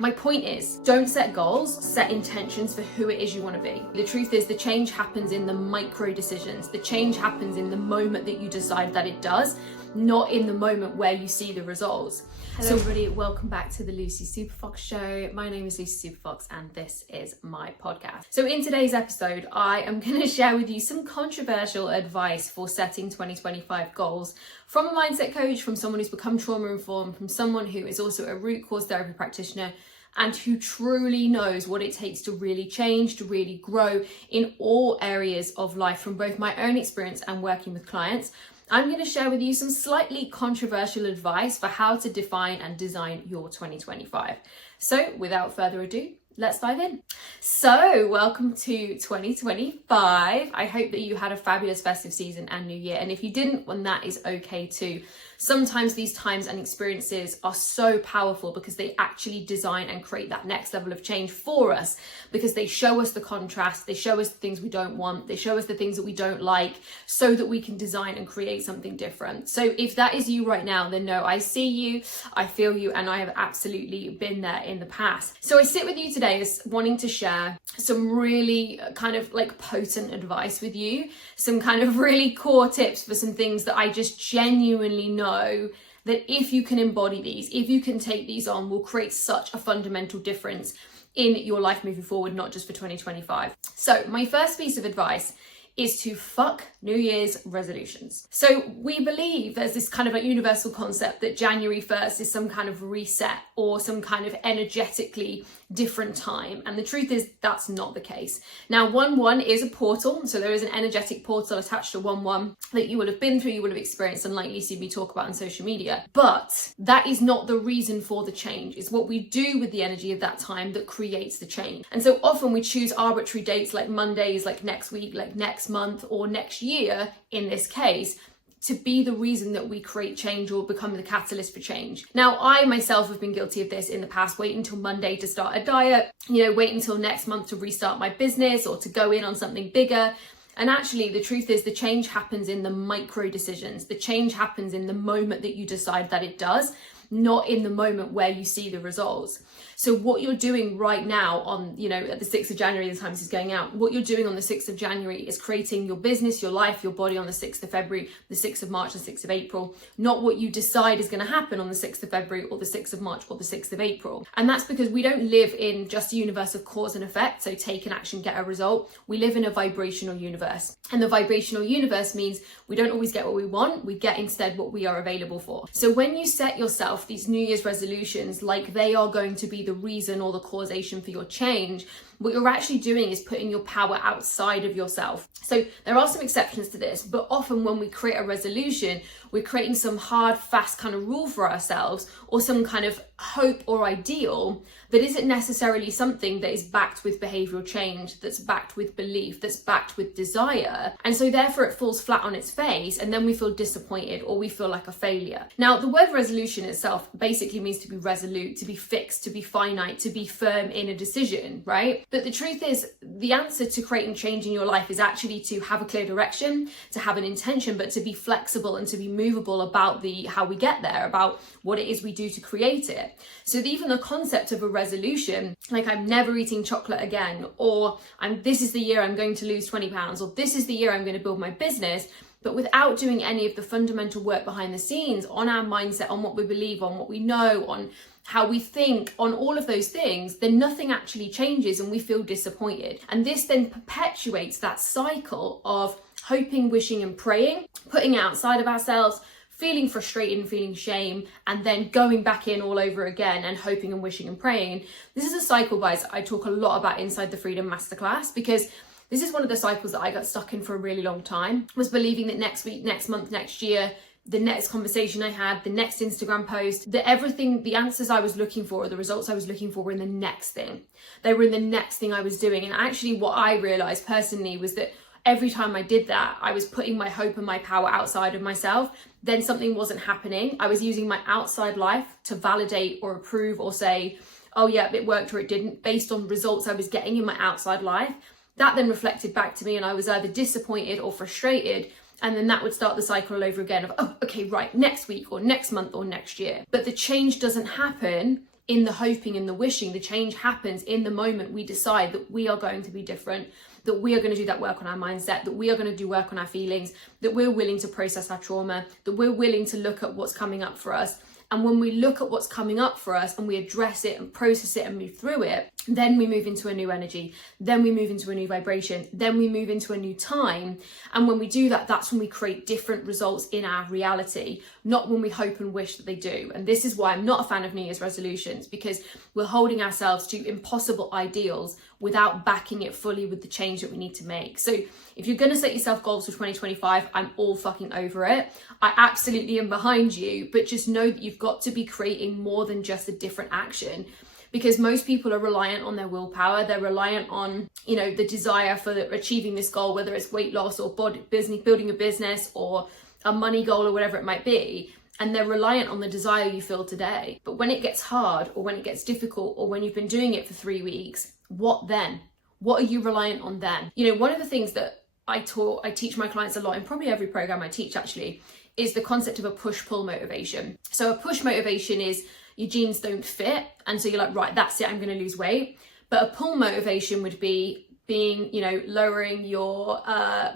My point is, don't set goals, set intentions for who it is you want to be. The truth is, the change happens in the micro decisions. The change happens in the moment that you decide that it does, not in the moment where you see the results. Hello everybody, welcome back to the Lucy Superfox Show. My name is Lucy Superfox and this is my podcast. So in today's episode, I am going to share with you some controversial advice for setting 2025 goals from a mindset coach, from someone who's become trauma informed, from someone who is also a root cause therapy practitioner and who truly knows what it takes to really change, to really grow in all areas of life, from both my own experience and working with clients. I'm going to share with you some slightly controversial advice for how to define and design your 2025. So without further ado, let's dive in. So welcome to 2025. I hope that you had a fabulous festive season and new year. And if you didn't, then that is okay too. Sometimes these times and experiences are so powerful because they actually design and create that next level of change for us, because they show us the contrast, they show us the things we don't want, they show us the things that we don't like, so that we can design and create something different. So if that is you right now, then no, I see you, I feel you, and I have absolutely been there in the past. So I sit with you today as wanting to share some really kind of like potent advice with you, some kind of really core tips for some things that I just genuinely know that if you can embody these, if you can take these on, will create such a fundamental difference in your life moving forward, not just for 2025. So my first piece of advice is to fuck New Year's resolutions. So we believe there's this kind of like universal concept that January 1st is some kind of reset or some kind of energetically different time. And the truth is that's not the case. Now, 1-1 is a portal. So there is an energetic portal attached to 1-1 that you will have been through, you will have experienced and likely seen me talk about on social media. But that is not the reason for the change. It's what we do with the energy of that time that creates the change. And so often we choose arbitrary dates like Mondays, like next week, like next month or next year in this case, to be the reason that we create change or become the catalyst for change. Now, I myself have been guilty of this in the past. Wait until Monday to start a diet, wait until next month to restart my business or to go in on something bigger. And actually, the truth is the change happens in the micro decisions. The change happens in the moment that you decide that it does, not in the moment where you see the results. So what you're doing right now on, at the 6th of January, the time this is going out, what you're doing on the 6th of January is creating your business, your life, your body on the 6th of February, the 6th of March, the 6th of April, not what you decide is going to happen on the 6th of February or the 6th of March or the 6th of April. And that's because we don't live in just a universe of cause and effect. So take an action, get a result. We live in a vibrational universe. And the vibrational universe means we don't always get what we want. We get instead what we are available for. So when you set yourself these New Year's resolutions like they are going to be the reason or the causation for your change, what you're actually doing is putting your power outside of yourself. So there are some exceptions to this, but often when we create a resolution, we're creating some hard, fast kind of rule for ourselves or some kind of hope or ideal that isn't necessarily something that is backed with behavioral change, that's backed with belief, that's backed with desire. And so therefore it falls flat on its face and then we feel disappointed or we feel like a failure. Now, the word resolution itself basically means to be resolute, to be fixed, to be finite, to be firm in a decision, right? But the truth is the answer to creating change in your life is actually to have a clear direction, to have an intention, but to be flexible and to be movable about how we get there, about what it is we do to create it. So even the concept of a resolution, like I'm never eating chocolate again, or this is the year I'm going to lose 20 pounds, or this is the year I'm going to build my business, but without doing any of the fundamental work behind the scenes on our mindset, on what we believe, on what we know, on how we think, on all of those things, then nothing actually changes and we feel disappointed. And this then perpetuates that cycle of hoping, wishing and praying, putting it outside of ourselves, feeling frustrated and feeling shame, and then going back in all over again and hoping and wishing and praying. And this is a cycle, guys, I talk a lot about inside the Freedom Masterclass, because this is one of the cycles that I got stuck in for a really long time, was believing that next week, next month, next year, the next conversation I had, the next Instagram post, that everything, the answers I was looking for, or the results I was looking for were in the next thing. They were in the next thing I was doing. And actually what I realized personally was that every time I did that, I was putting my hope and my power outside of myself. Then something wasn't happening. I was using my outside life to validate or approve or say, oh yeah, it worked or it didn't, based on results I was getting in my outside life. That then reflected back to me and I was either disappointed or frustrated. And then that would start the cycle all over again of, oh, okay, right, next week or next month or next year. But the change doesn't happen in the hoping and the wishing. The change happens in the moment we decide that we are going to be different, that we are going to do that work on our mindset, that we are going to do work on our feelings, that we're willing to process our trauma, that we're willing to look at what's coming up for us. And when we look at what's coming up for us and we address it and process it and move through it, then we move into a new energy, then we move into a new vibration, then we move into a new time. And when we do that, that's when we create different results in our reality, not when we hope and wish that they do. And this is why I'm not a fan of New Year's resolutions, because we're holding ourselves to impossible ideals without backing it fully with the change that we need to make. So if you're going to set yourself goals for 2025, I'm all fucking over it. I absolutely am behind you, but just know that you've got to be creating more than just a different action, because most people are reliant on their willpower. They're reliant on, the desire for achieving this goal, whether it's weight loss or building a business or a money goal or whatever it might be. And they're reliant on the desire you feel today. But when it gets hard, or when it gets difficult, or when you've been doing it for 3 weeks, what then? What are you reliant on then? One of the things that I teach my clients a lot in probably every program I teach actually, is the concept of a push-pull motivation. So a push motivation is your jeans don't fit, and so you're like, right, that's it, I'm going to lose weight. But a pull motivation would be lowering your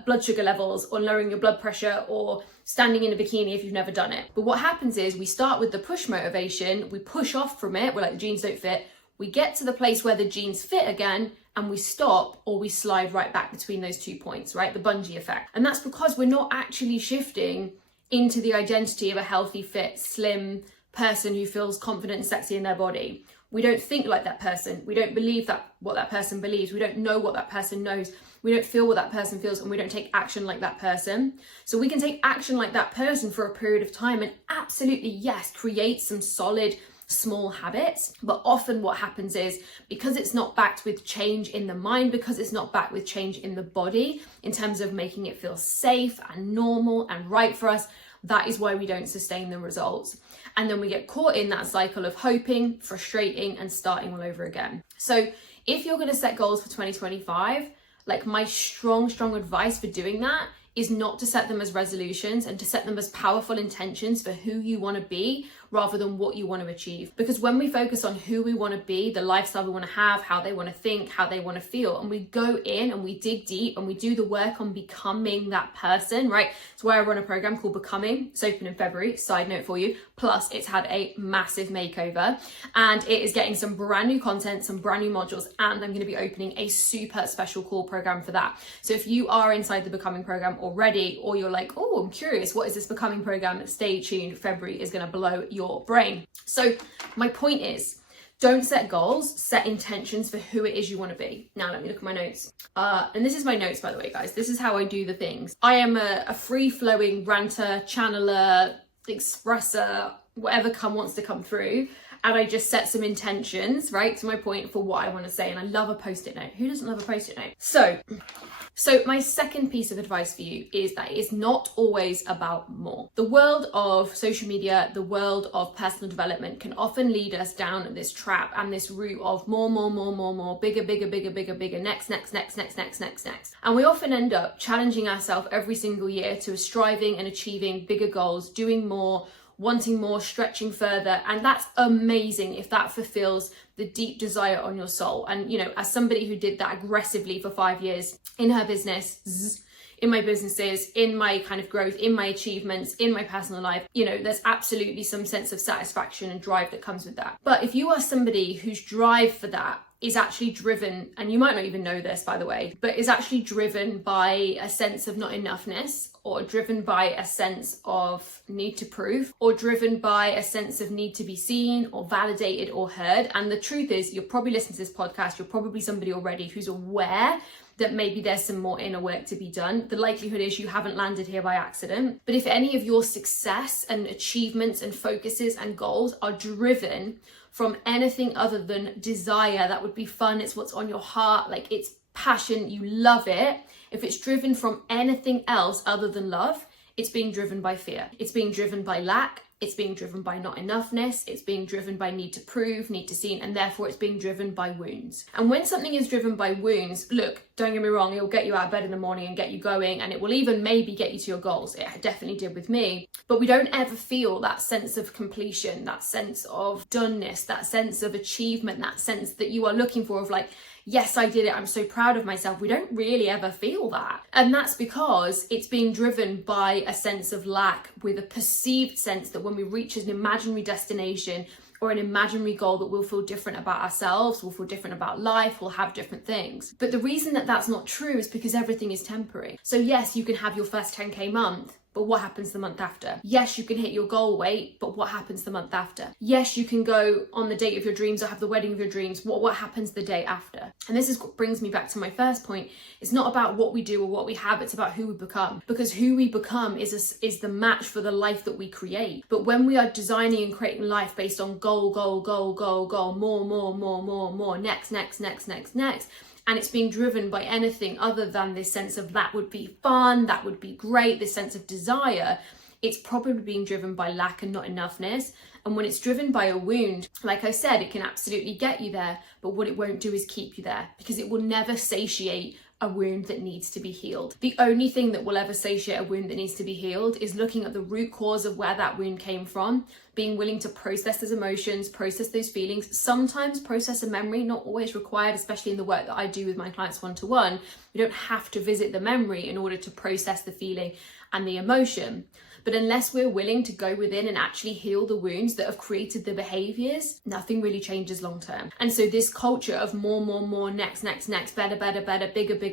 blood sugar levels, or lowering your blood pressure, or standing in a bikini if you've never done it. But what happens is we start with the push motivation, we push off from it, we're like, the jeans don't fit. We get to the place where the jeans fit again, and we stop, or we slide right back between those 2 points, right? The bungee effect. And that's because we're not actually shifting into the identity of a healthy, fit, slim person who feels confident and sexy in their body. We don't think like that person. We don't believe what that person believes. We don't know what that person knows. We don't feel what that person feels, and we don't take action like that person. So we can take action like that person for a period of time and absolutely, yes, create some solid small habits. But often what happens is, because it's not backed with change in the mind, because it's not backed with change in the body in terms of making it feel safe and normal and right for us, that is why we don't sustain the results. And then we get caught in that cycle of hoping, frustrating, and starting all over again. So if you're going to set goals for 2025, like, my strong advice for doing that is not to set them as resolutions, and to set them as powerful intentions for who you want to be rather than what you want to achieve. Because when we focus on who we want to be, the lifestyle we want to have, how they want to think, how they want to feel, and we go in and we dig deep and we do the work on becoming that person, right? It's why I run a program called Becoming. It's open in February, side note for you. Plus it's had a massive makeover, and it is getting some brand new content, some brand new modules, and I'm going to be opening a super special call program for that. So if you are inside the Becoming program already, or you're like, oh, I'm curious, what is this Becoming program? Stay tuned. February is going to blow your brain. So my point is, don't set goals, set intentions for who it is you want to be. Now let me look at my notes. And this is my notes, by the way, guys. This is how I do the things. I am a free-flowing ranter, channeler, expresser, whatever wants to come through. And I just set some intentions, right, to my point for what I want to say. And I love a post-it note. Who doesn't love a post-it note? So my second piece of advice for you is that it's not always about more. The world of social media, the world of personal development can often lead us down this trap and this route of more, bigger, next. And we often end up challenging ourselves every single year to striving and achieving bigger goals, doing more, wanting more, stretching further. And that's amazing if that fulfills the deep desire on your soul. And, as somebody who did that aggressively for 5 years in her business, in my businesses, in my kind of growth, in my achievements, in my personal life, there's absolutely some sense of satisfaction and drive that comes with that. But if you are somebody whose drive for that is actually driven, and you might not even know this, by the way, but is actually driven by a sense of not enoughness, or driven by a sense of need to prove, or driven by a sense of need to be seen or validated or heard. And the truth is, you're probably listening to this podcast, you're probably somebody already who's aware that maybe there's some more inner work to be done. The likelihood is you haven't landed here by accident. But if any of your success and achievements and focuses and goals are driven from anything other than desire, that would be fun, it's what's on your heart, like it's passion, you love it. If it's driven from anything else other than love, it's being driven by fear. It's being driven by lack. It's being driven by not enoughness. It's being driven by need to prove, need to see, and therefore it's being driven by wounds. And when something is driven by wounds, look, don't get me wrong, it will get you out of bed in the morning and get you going, and it will even maybe get you to your goals. It definitely did with me. But we don't ever feel that sense of completion, that sense of doneness, that sense of achievement, that sense that you are looking for of like, yes, I did it, I'm so proud of myself. We don't really ever feel that. And that's because it's being driven by a sense of lack, with a perceived sense that when we reach an imaginary destination or an imaginary goal, that we'll feel different about ourselves, we'll feel different about life, we'll have different things. But the reason that that's not true is because everything is temporary. So yes, you can have your first 10K month, but what happens the month after? Yes, you can hit your goal weight, but what happens the month after? Yes, you can go on the date of your dreams or have the wedding of your dreams. What happens the day after? And this is what brings me back to my first point. It's not about what we do or what we have, it's about who we become. Because who we become is the match for the life that we create. But when we are designing and creating life based on goal, more, next, and it's being driven by anything other than this sense of that would be fun, that would be great, this sense of desire, it's probably being driven by lack and not enoughness. And when it's driven by a wound, like I said, it can absolutely get you there, but what it won't do is keep you there, because it will never satiate a wound that needs to be healed. The only thing that will ever satiate a wound that needs to be healed is looking at the root cause of where that wound came from, being willing to process those emotions, process those feelings, sometimes process a memory, not always required, especially in the work that I do with my clients one-to-one. You don't have to visit the memory in order to process the feeling and the emotion. But unless we're willing to go within and actually heal the wounds that have created the behaviors, nothing really changes long term. And so this culture of more, next, better,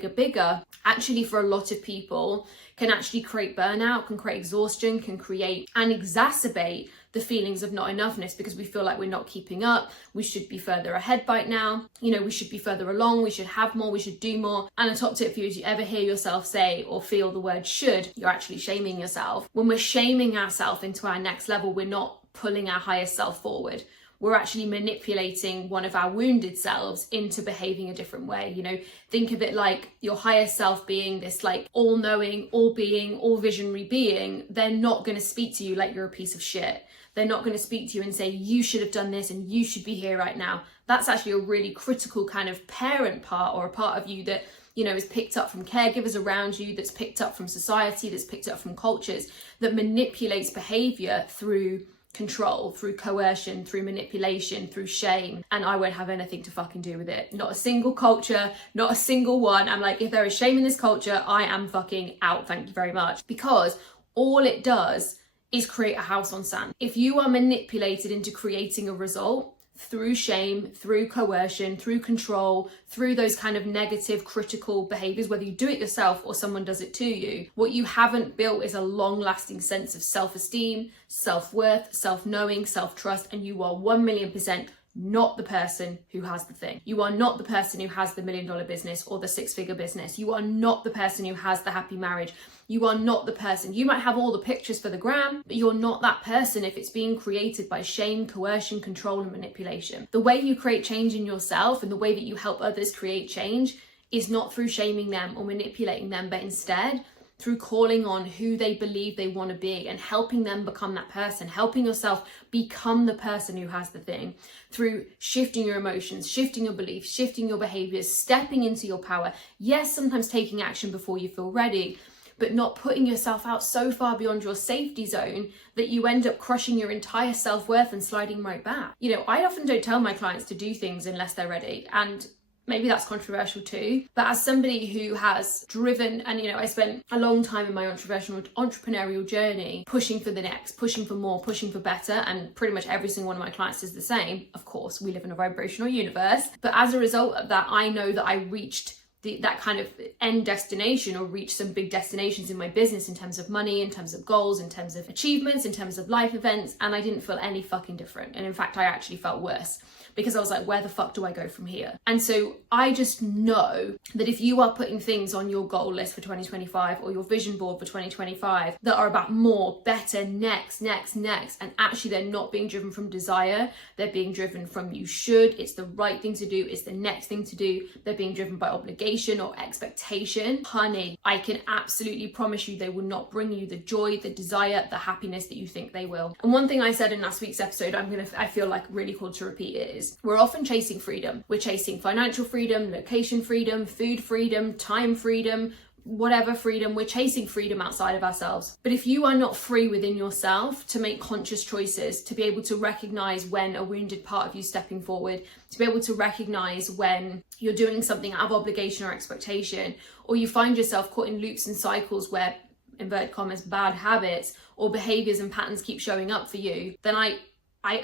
bigger, actually for a lot of people can actually create burnout, can create exhaustion, can create and exacerbate the feelings of not enoughness, because we feel like we're not keeping up, we should be further ahead right now, we should be further along, we should have more, we should do more. And a top tip for you is, you ever hear yourself say or feel the word should, you're actually shaming yourself. When we're shaming ourselves into our next level, we're not pulling our highest self forward. We're actually manipulating one of our wounded selves into behaving a different way. Think of it like your higher self being this like all-knowing, all-being, all-visionary being. They're not going to speak to you like you're a piece of shit. They're not going to speak to you and say, you should have done this and you should be here right now. That's actually a really critical kind of parent part, or a part of you that, is picked up from caregivers around you, that's picked up from society, that's picked up from cultures, that manipulates behavior through control, through coercion, through manipulation, through shame. And I won't have anything to fucking do with it. Not a single culture, not a single one. I'm like, if there is shame in this culture, I am fucking out. Thank you very much. Because all it does is create a house on sand. If you are manipulated into creating a result through shame, through coercion, through control, through those kind of negative, critical behaviors, whether you do it yourself or someone does it to you, what you haven't built is a long-lasting sense of self-esteem, self-worth, self-knowing, self-trust, and you are 1,000,000% not the person who has the thing. You are not the person who has the $1 million business or the 6-figure business. You are not the person who has the happy marriage. You are not the person. You might have all the pictures for the gram, but you're not that person if it's being created by shame, coercion, control, and manipulation. The way you create change in yourself and the way that you help others create change is not through shaming them or manipulating them, but instead through calling on who they believe they want to be and helping them become that person, helping yourself become the person who has the thing, through shifting your emotions, shifting your beliefs, shifting your behaviors, stepping into your power. Yes, sometimes taking action before you feel ready, but not putting yourself out so far beyond your safety zone that you end up crushing your entire self-worth and sliding right back. I often don't tell my clients to do things unless they're ready, and maybe that's controversial too, but as somebody who has driven, and I spent a long time in my entrepreneurial journey pushing for the next, pushing for more, pushing for better, and pretty much every single one of my clients is the same. Of course, we live in a vibrational universe, but as a result of that, I know that I reached that kind of end destination, or reach some big destinations in my business in terms of money, in terms of goals, in terms of achievements, in terms of life events, and I didn't feel any fucking different. And in fact, I actually felt worse, because I was like, where the fuck do I go from here? And so I just know that if you are putting things on your goal list for 2025 or your vision board for 2025 that are about more, better, next, and actually they're not being driven from desire, they're being driven from you should, it's the right thing to do, it's the next thing to do, they're being driven by obligation or expectation, honey, I can absolutely promise you they will not bring you the joy, the desire, the happiness that you think they will. And one thing I said in last week's episode, I feel like really cool to repeat it, is we're often chasing freedom. We're chasing financial freedom, location freedom, food freedom, time freedom, whatever freedom. We're chasing freedom outside of ourselves. But if you are not free within yourself to make conscious choices, to be able to recognize when a wounded part of you stepping forward, to be able to recognize when you're doing something out of obligation or expectation, or you find yourself caught in loops and cycles where, inverted commas, bad habits or behaviors and patterns keep showing up for you, then I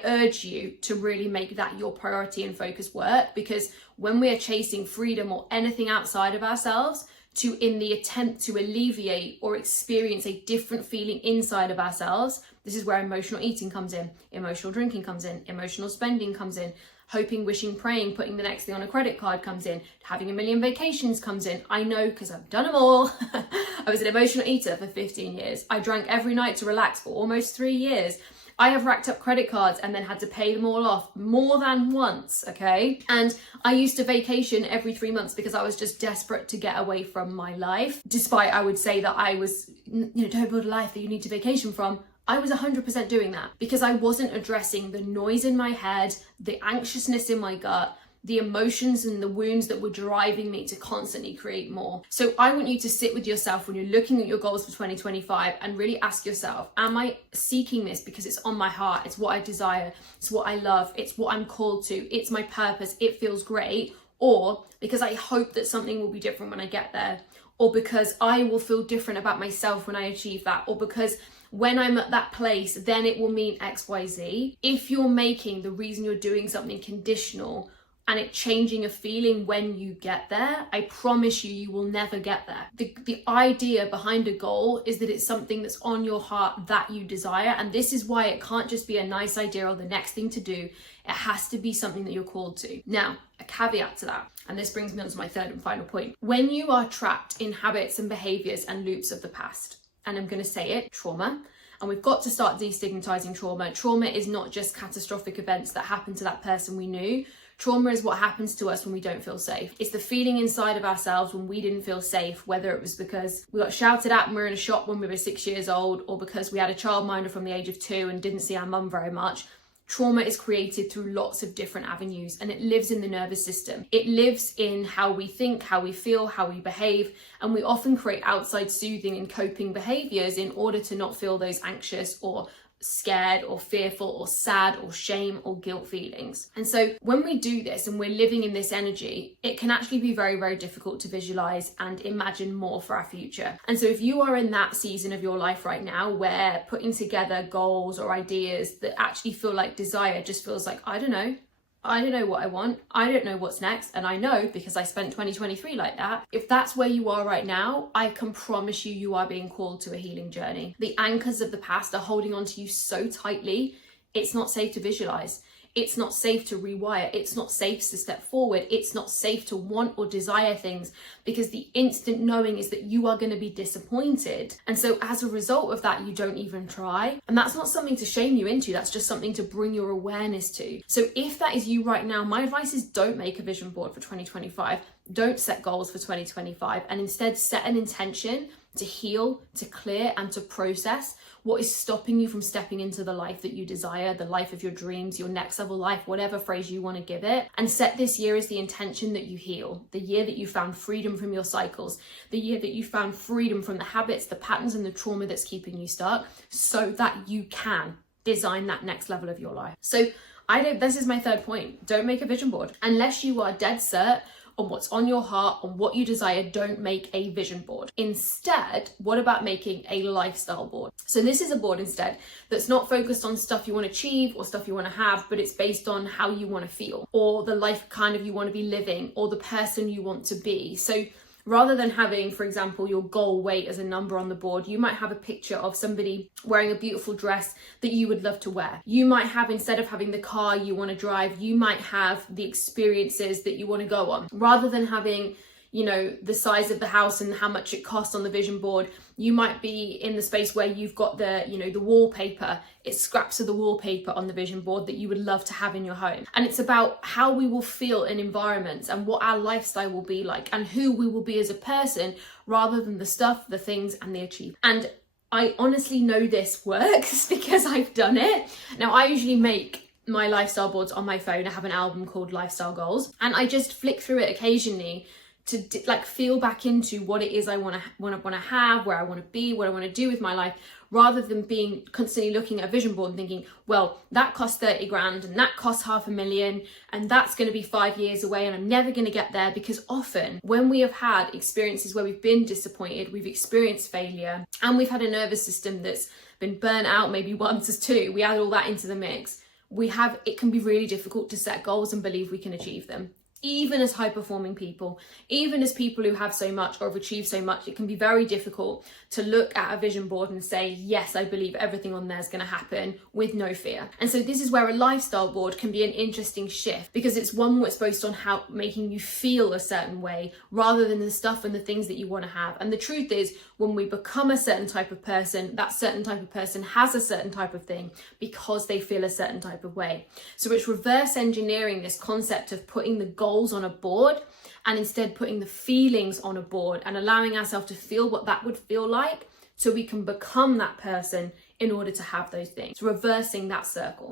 urge you to really make that your priority and focus work. Because when we are chasing freedom or anything outside of ourselves in the attempt to alleviate or experience a different feeling inside of ourselves, this is where emotional eating comes in, emotional drinking comes in, emotional spending comes in, hoping, wishing, praying, putting the next thing on a credit card comes in, having a million vacations comes in. I know, because I've done them all. I was an emotional eater for 15 years. I drank every night to relax for almost 3 years. I have racked up credit cards and then had to pay them all off more than once, okay? And I used to vacation every 3 months because I was just desperate to get away from my life. Despite I would say that I was, don't build a life that you need to vacation from. I was 100% doing that because I wasn't addressing the noise in my head, the anxiousness in my gut, the emotions and the wounds that were driving me to constantly create more. So I want you to sit with yourself when you're looking at your goals for 2025 and really ask yourself, am I seeking this because it's on my heart, it's what I desire, it's what I love, it's what I'm called to, it's my purpose, it feels great, or because I hope that something will be different when I get there, or because I will feel different about myself when I achieve that, or because when I'm at that place, then it will mean XYZ. If you're making the reason you're doing something conditional and it changing a feeling when you get there, I promise you, you will never get there. The idea behind a goal is that it's something that's on your heart that you desire. And this is why it can't just be a nice idea or the next thing to do. It has to be something that you're called to. Now, a caveat to that, and this brings me on to my third and final point. When you are trapped in habits and behaviors and loops of the past, and I'm going to say it, trauma, and we've got to start destigmatizing trauma. Trauma is not just catastrophic events that happen to that person we knew. Trauma is what happens to us when we don't feel safe. It's the feeling inside of ourselves when we didn't feel safe, whether it was because we got shouted at and we were in a shop when we were 6 years old, or because we had a childminder from the age of 2 and didn't see our mum very much. Trauma is created through lots of different avenues, and it lives in the nervous system. It lives in how we think, how we feel, how we behave, and we often create outside soothing and coping behaviors in order to not feel those anxious or scared or fearful or sad or shame or guilt feelings. And so when we do this and we're living in this energy, it can actually be very, very difficult to visualize and imagine more for our future. And so if you are in that season of your life right now where putting together goals or ideas that actually feel like desire just feels like, I don't know what I want, I don't know what's next, and I know because I spent 2023 like that. If that's where you are right now, I can promise you, you are being called to a healing journey. The anchors of the past are holding on to you so tightly, it's not safe to visualize. It's not safe to rewire. It's not safe to step forward. It's not safe to want or desire things, because the instant knowing is that you are going to be disappointed. And so as a result of that, you don't even try. And that's not something to shame you into. That's just something to bring your awareness to. So if that is you right now, my advice is don't make a vision board for 2025. Don't set goals for 2025, and instead set an intention to heal, to clear, and to process what is stopping you from stepping into the life that you desire, the life of your dreams, your next level life, whatever phrase you want to give it. And set this year as the intention that you heal, the year that you found freedom from your cycles, the year that you found freedom from the habits, the patterns, and the trauma that's keeping you stuck, so that you can design that next level of your life. So this is my third point. Don't make a vision board. Unless you are dead cert on what's on your heart, on what you desire, don't make a vision board. Instead, what about making a lifestyle board? So this is a board instead that's not focused on stuff you want to achieve or stuff you want to have, but it's based on how you want to feel, or the life kind of you want to be living, or the person you want to be. So Rather than having, for example, your goal weight as a number on the board, you might have a picture of somebody wearing a beautiful dress that you would love to wear. You might have, instead of having the car you want to drive, you might have the experiences that you want to go on. Rather than having, you know, the size of the house and how much it costs on the vision board, you might be in the space where you've got the, you know, the wallpaper, it's scraps of the wallpaper on the vision board that you would love to have in your home. And it's about how we will feel in environments and what our lifestyle will be like and who we will be as a person, rather than the stuff, the things and the achievements. And I honestly know this works because I've done it. Now, I usually make my lifestyle boards on my phone. I have an album called Lifestyle Goals, and I just flick through it occasionally to like feel back into what it is I want to have, where I want to be, what I want to do with my life, rather than being constantly looking at a vision board and thinking, well, that costs 30 grand and that costs 500,000 and that's going to be 5 years away and I'm never going to get there. Because often when we have had experiences where we've been disappointed, we've experienced failure, and we've had a nervous system that's been burnt out maybe once or two, we add all that into the mix, it can be really difficult to set goals and believe we can achieve them. Even as high performing people, even as people who have so much or have achieved so much, it can be very difficult to look at a vision board and say, yes, I believe everything on there is going to happen with no fear. And so this is where a lifestyle board can be an interesting shift, because it's one that's based on how making you feel a certain way rather than the stuff and the things that you want to have. And the truth is, when we become a certain type of person, that certain type of person has a certain type of thing because they feel a certain type of way. So it's reverse engineering this concept of putting the goals on a board and instead putting the feelings on a board and allowing ourselves to feel what that would feel like, so we can become that person in order to have those things, reversing that circle.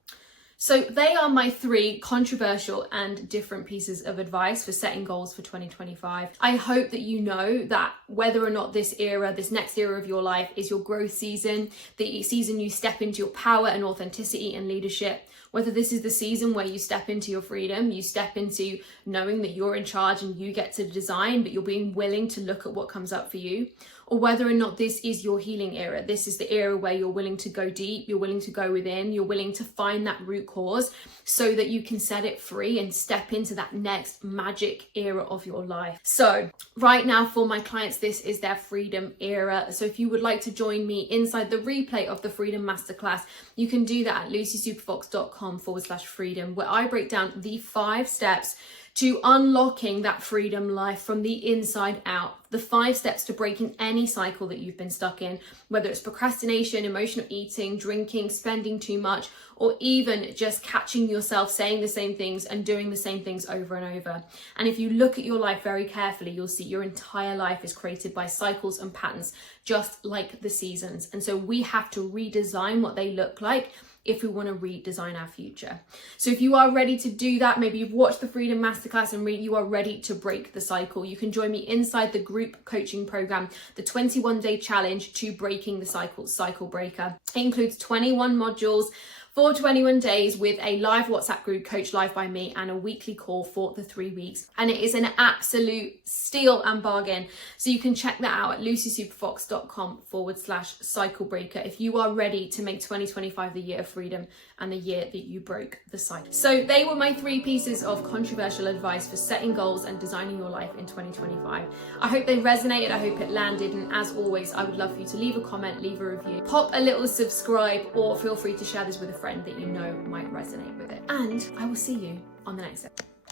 So they are my 3 controversial and different pieces of advice for setting goals for 2025. I hope that you know that whether or not this next era of your life is your growth season, the season you step into your power and authenticity and leadership, whether this is the season where you step into your freedom, you step into knowing that you're in charge and you get to design, but you're being willing to look at what comes up for you, or whether or not this is your healing era. This is the era where you're willing to go deep, you're willing to go within, you're willing to find that root cause so that you can set it free and step into that next magic era of your life. So right now for my clients, this is their freedom era. So if you would like to join me inside the replay of the Freedom Masterclass, you can do that at lucysuperfox.com/freedom, where I break down the 5 steps to unlocking that freedom life from the inside out. The 5 steps to breaking any cycle that you've been stuck in, whether it's procrastination, emotional eating, drinking, spending too much, or even just catching yourself saying the same things and doing the same things over and over. And if you look at your life very carefully, you'll see your entire life is created by cycles and patterns, just like the seasons. And so we have to redesign what they look like if we want to redesign our future. So if you are ready to do that, maybe you've watched the Freedom Masterclass and you are ready to break the cycle, you can join me inside the group coaching program, the 21-day challenge to breaking the cycle breaker. It includes 21 modules for 21 days with a live WhatsApp group coached live by me and a weekly call for the 3 weeks. And it is an absolute steal and bargain. So you can check that out at lucysuperfox.com/cycle breaker if you are ready to make 2025 the year of freedom and the year that you broke the cycle. So they were my 3 pieces of controversial advice for setting goals and designing your life in 2025. I hope they resonated. I hope it landed. And as always, I would love for you to leave a comment, leave a review, pop a little subscribe, or feel free to share this with a friend that you know might resonate with it. And I will see you on the next episode.